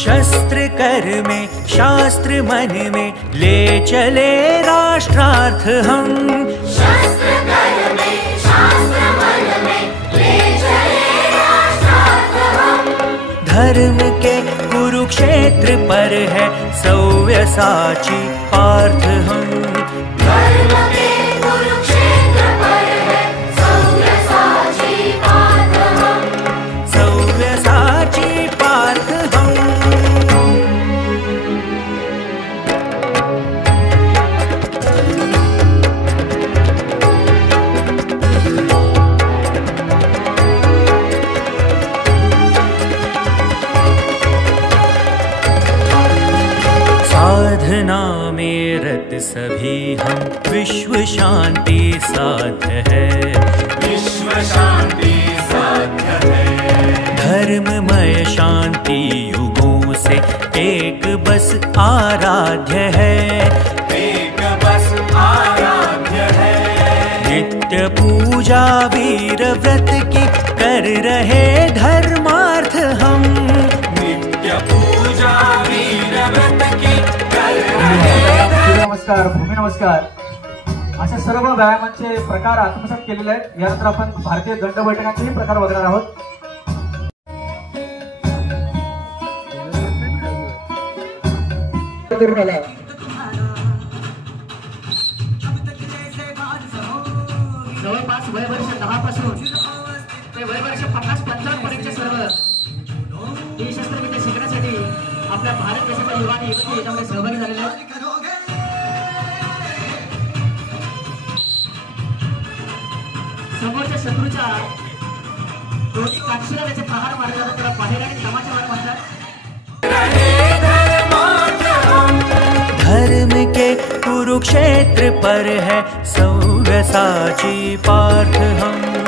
शस्त्र कर में शास्त्र मन में ले चले राष्ट्रार्थ हम। शस्त्र कर में शास्त्र मन में ले चले राष्ट्रार्थ हम। धर्म के कुरुक्षेत्र पर है सव्यसाची पार्थ हम। धर्म के कुरुक्षेत्र पर है सव्यसाची पार्थ हम। सव्यसाची पार्थ हम। साधना में रत सभी हम, विश्व शांति साध्य है। विश्व शांति साध्य है। धर्ममय शांति युगों से एक बस आराध्य है। एक बस आराध्य है। नित्य पूजा वीर व्रत की कर रहे धर्मार्थ हम। नित्य पूजा वीर व्रत की कर सूर्य नमस्कार, भूमी नमस्कार अशा सर्व व्यायामांचे प्रकार आत्मसात केलेले आहेत। यानंतर आपण भारतीय दंड बैठकांचेही प्रकार बघणार आहोत। जवळपास वयवर्ष 10 पासून ते वयवर्ष 50-55 पर्यंतचे सर्व ही शस्त्रविद्या शिकण्यासाठी आपल्या भारत देशाच्या युवा आणि युवती याच्यामध्ये सहभागी झालेले आहेत। समोरच्या शत्रूच्या दोन्ही काठीला त्याचे प्रहार मारले जातात, त्याला बाहेर आणि तमाचे वार म्हणतात। धर्म के कुरुक्षेत्र पर है सव्यसाची पार्थ हम।